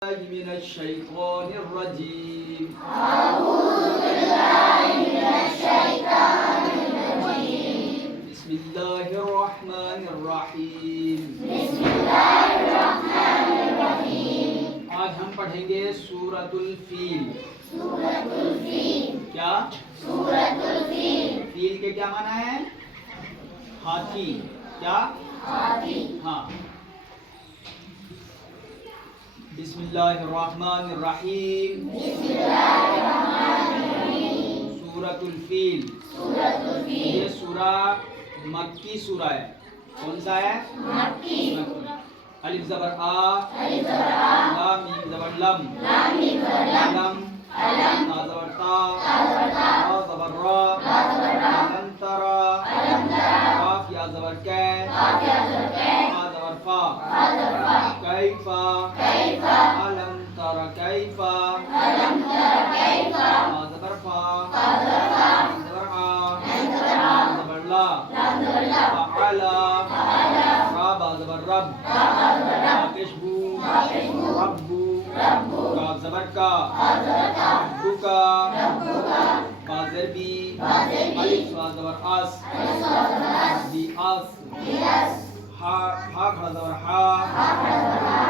من الشيطان الرجيم أعوذ بالله من الشيطان الرجيم بسم الله الرحمن الرحيم بسم الله الرحمن الرحيम आज हम पढ़ेंगे सूरतुल फील। सूरतुल फील क्या? सूरतुल फील फील के क्या माना है? हाथी। क्या? हाथी हाँ। बिस्मिल्लाहिर्रहमानिर्रहीम बिस्मिल्लाहिर्रहमानिर्रहीम सूरतुल फील। सूरतुल फील ये सूरा मक्की सूरा है। कौन सा है? मक्की अलिफ ज़बर आ, अलिफ ज़बर आ लाम मीम ज़बर लम, लाम मीम ज़बर लम अलम, अलम ता ज़बर ता, ता ज़बर ता रा ज़बर रा, रा ज़बर रा अलम तरा, अलम तरा काफ या ज़बर कै, काफ या ज़बर कै फा ज़बर फा, फा ज़बर फा कैफा, कैफा अलम तरा कैफा, अलम तरा कैफा फा ज़बर फा, फा ज़बर फा ऐन ज़बर आ, ऐन ज़बर आ लाम ज़बर ला, लाम ज़बर ला फअला, फअला रा बा ज़बर रब, रा बा ज़बर रब पेशबू, पेशबू रब्बू, रब्बू काफ ज़बर का, फा ज़बर का रब्बुका, रब्बुका बा ज़र बी, बा ज़र बी अलिफ सा ज़बर आस, अलिफ सा ज़बर अस बी आस, बिअस हा खड़ा ज़बर हा, हा खड़ा ज़बर हा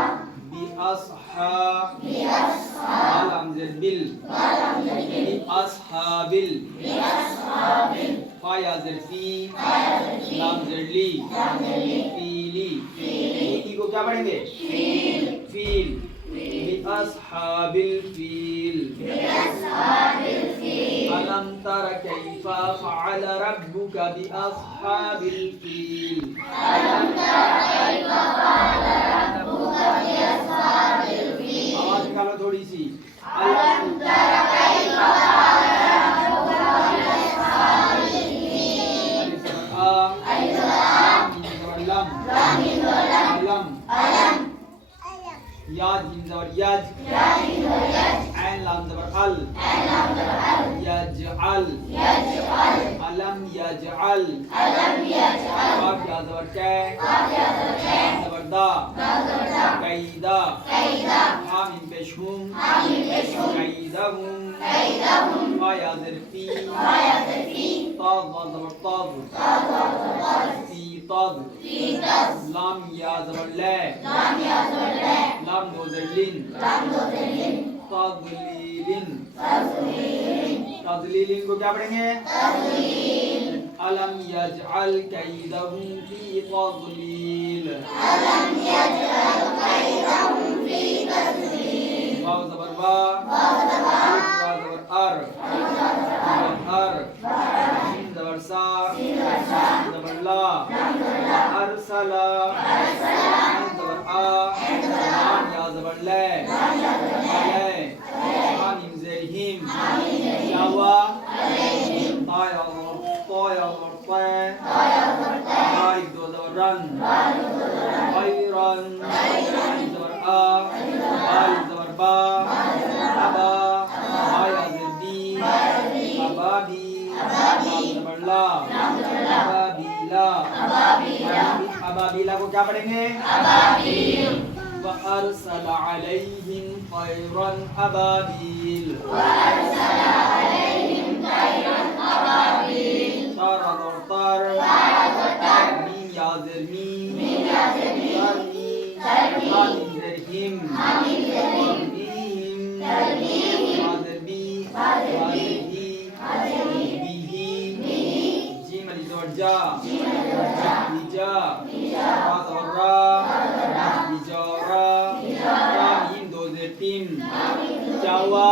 बी अस हा, बिअस लाम ज़र बिल, लाम ज़र बी बिल अस हा बिल, बिअस हाबिल फा या ज़र फी, फा या ज़र फी लाम ज़र ली, लाम ज़र ली फीली। फीली फीली को क्या पढ़ेंगे? Feel feel. बी अस हा बिल फील। बिअस हाबिल फील अलम तरा कैफा फ़अल रब्बुका बि अस्हाबिल फील। अलम तरा कैफा फ़अल रब्बुका बिअस हाबिल फील आवाज निकालो थोड़ी सी। अलम तरा कैफा फ़अल रब्बुका बिअस हाबिल फील अलिफ ज़बर आ, अलिफ ज़बर आ मीम ज़बर लम, लाम मीम ज़बर लम अलम, अलम या जीम ज़बर यज, या मीम ज़बर यज ऐन लाम ज़बर अल, ऐन लाम ज़बर अल यजअल, यजअल अलम यजअल, अलम यजअल काफ या ज़बर कै, काफ या ज़बर कै ज़बर दा, दा ज़बर दा कैदा, कैदा हा मीम पेश हुम, हा मीम पेश हुम कैदहुम, कैदहुम फा या ज़र फी, फा या ज़र फी ता ज़बर ताज़, ता ज़बर ताज़ फी ताज़, फी ताज़ लाम या ज़बर लै, लाम या ज़बर लै लाम दो ज़र लिन, लाम दो ज़र लिन तज़लीलिन। तज़लील तज़लीलिन को क्या पढ़ेंगे? तज़लील अलम यजअल कैदहुम फी तज़लील। अलम यजअल कैदहुम फी तज़लील वाव ज़बर वा, वा ज़बर वा अलिफ रा ज़बर अर, अलिफ ज़ा ज़बर आ अर, सीन ज़बर सा, सीन ज़बर सा ज़बर ला, लाम ज़बर ला अरसला, अरसला ऐन ज़बर आ, ऐन ज़बर आ लाम या ज़बर लै, लाम या ज़बर लै लै, हा मीम ज़ेर हिम, हा मीम ज़र हिम क्या हुआ? अलैहिम ता या ज़बर ता या ज़बर तै, ता या ज़बर तै रा एक दो ज़बर रन, रा दो ज़बर आ खैरन, खैरन ऐन ज़बर आ, बाल ज़बर बा, अबा, बा या ज़र बी, अबाबी, लाम ज़बर ला, अबाबीला, अबाबीला को क्या पढ़ेंगे? अबाबील वअरसल अलैहिम तैरन अबाबील। वअरसल अलैहिम तैरन अबाबील तर ज़र तर, तारा ज़र तर मीम या ज़र मी, मीम या ज़र मी तरमी, तरमी, हा मीम ज़र हिम, हा मीम ज़र हिम तरमीहिम, तरमीहिम, बा ज़र बी, बा ज़र बा बी, ज़र ही, बा ज़र ही, बिही, बिही, जीम अलिफ ज़बर जा, जीम अलिफ ज़बर जा, हिजा, हिजा, रा ज़बर रा, हिजारा, रा मीम दो ज़र तिम, क्या हुआ?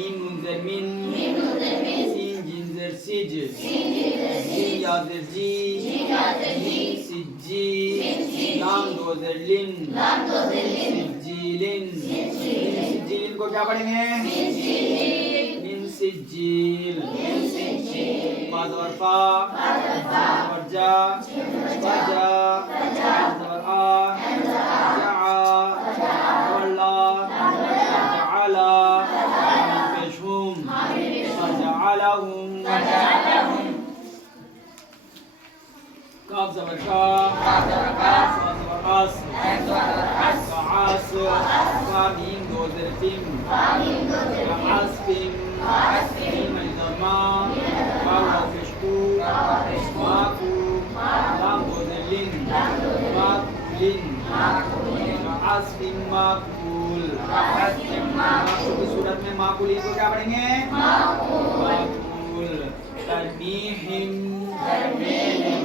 मीम नून ज़र मिन, मीम नून ज़र मिन, सीन जीम ज़र सिज, सीन जीम ज़र जीम सीन, या ज़र जी, जीम या ज़र जी, सिज्जी, सिज्जी, लाम दो ज़र लिन, लाम दो ज़र लिन, सिज्जीलिन। सिज्जीलिन, सिज्जीलिन को क्या पढ़ेंगे? सिज्जीलिन, मिन सिज्जील। मिन सिज्जील, फा ज़बर फा, फा ज़बर फा, ज़बर जा, जीम ज़बर जा, फजा, फजा, ऐन ज़बर आ, ऐन ज़बर आ, जआ, फजा, ज़बर ला, लाम ज़बर ला, जअला, मीम पेश हुम, हा मीम पेश हुम, फजअलहुम, फजअलहुम, काफ ज़बर का, काफ ज़बर का, सा ज़बर अस, ऐन ज़बर अस, कआ كعصف ميم الزمان واو فشكو ماكو لام وزلين ماكولين كعصف ماكول माकूल की सूरत में माकूल को क्या पढ़ेंगे माकूल तरमीहिम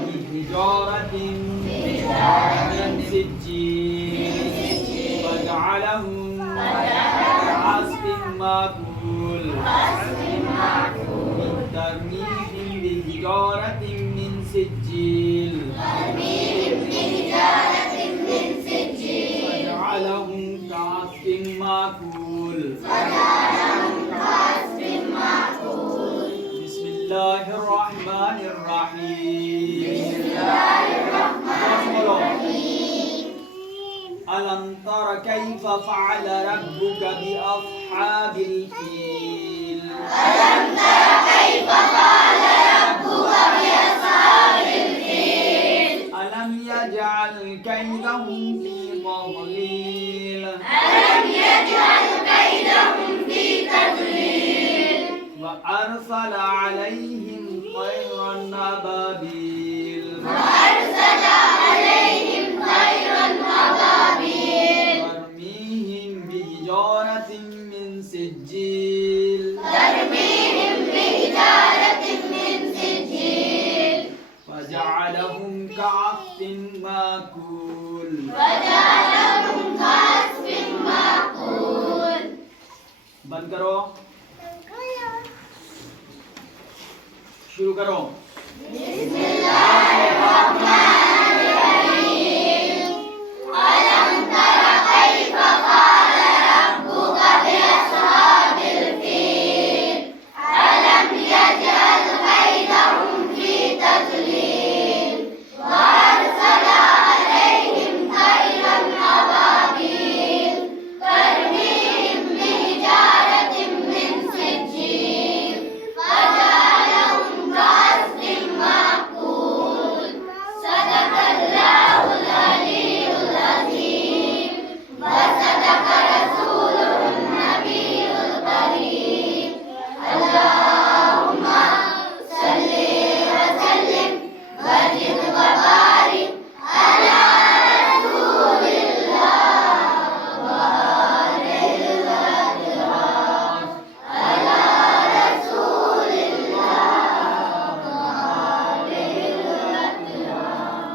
बिहिजारतिन मिन सिज्जील वजअलहुम कअस्फिन माकूल तरमीहिम बिहिजारतिन मिन सिज्जील वजअलहुम कअस्फिन माकूल بسم الله الرحمن الرحيم ألم تر كيف فعل ربك بأصحاب الفيل ألم يجعل كيدهم في تضليل وأرسل عليهم